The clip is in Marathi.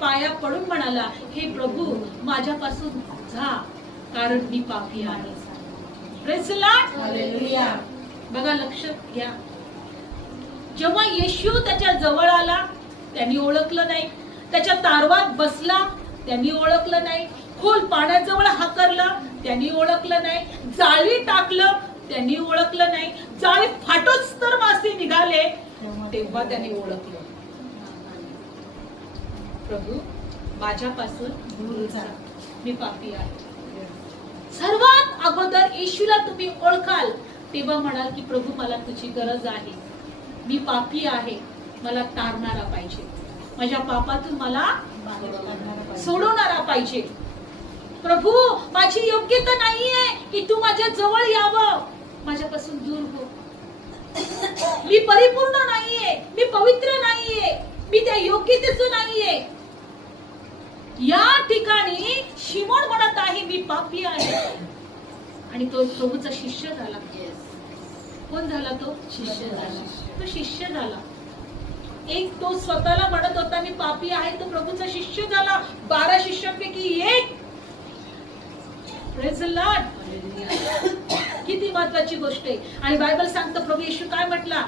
पाया पडून म्हणाला, हे प्रभू माझ्यापासून जा, कारण मी पापी आहे. Praise the Lord. हालेलुया. बघा, लक्ष घ्या. जेव्हा येशू त्याच्या जवळ आला, त्यांनी ओळखलं नाही. त्याच्या तारवात बसला, त्यांनी ओळखलं नाही. खोल पाण्याजवळ हाकरलं, त्यांनी ओळखलं नाही. जाळी टाकलं, त्यांनी ओळखलं नाही. जाळी फाटोच तर मासे निघाले, तेव्हा त्यांनी ओळखलं, प्रभू माझ्यापासून दूर जा, मी पापी आहे. सर्वात अगोदर येशूला तुम्ही ओळखाल तेव्हा म्हणाल की प्रभू मला तुझी गरज आहे, मी पापी आहे, मला तारणारा पाहिजे, माझ्या पापातून मला सोडवणारा पाहिजे. प्रभू माझी योग्यता नाहीये की तू माझ्या जवळ यावं, माझ्यापासून दूर हो. मी परिपूर्ण नाहीये, मी पवित्र नाहीये, मी त्या योग्यतेचं नाहीये. या ठिकाणी शिमोन म्हणत आहे मी पापी आहे, आणि तो प्रभूचा शिष्य झाला. कोण झाला? तो शिष्य झाला. तो शिष्य झाला. एक तो स्वतःला म्हणत होता मी पापी आहे, तो प्रभूचा शिष्य झाला. 12 शिष्यांपैकी एक. Praise the Lord. किती महत्वाची गोष्ट आहे. आणि बायबल सांगतं प्रभू येशू काय म्हटला,